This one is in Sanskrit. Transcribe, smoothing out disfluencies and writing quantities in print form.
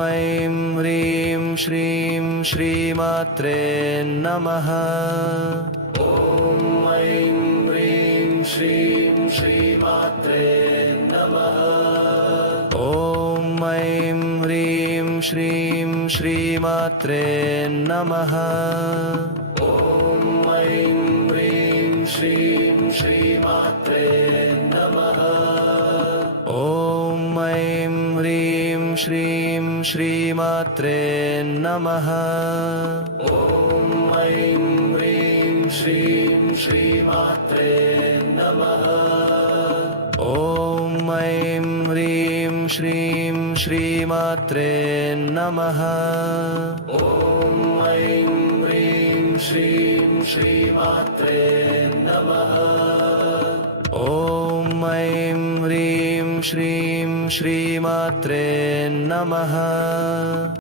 ऐं ह्रीं श्रीं श्रीमात्रे नमः। ॐ ऐं ह्रीं श्रीं श्रीमात्रे नमः। ॐ ऐं ह्रीं श्रीं श्रीमात्रे नमः। ॐ ऐं ह्रीं श्रीं श्रीमात्रे नमः। ॐ ऐं ह्रीं श्रीं श्रीमात्रे नमः। ॐ ऐं ह्रीं श्रीं श्रीमात्रे नमः। ॐ ऐं ह्रीं श्रीं श्रीमात्रे नमः। ॐ ऐं ह्रीं श्रीं श्रीमात्रे नमः। ॐ ऐं ह्रीं श्रीं श्रीमात्रे नमः।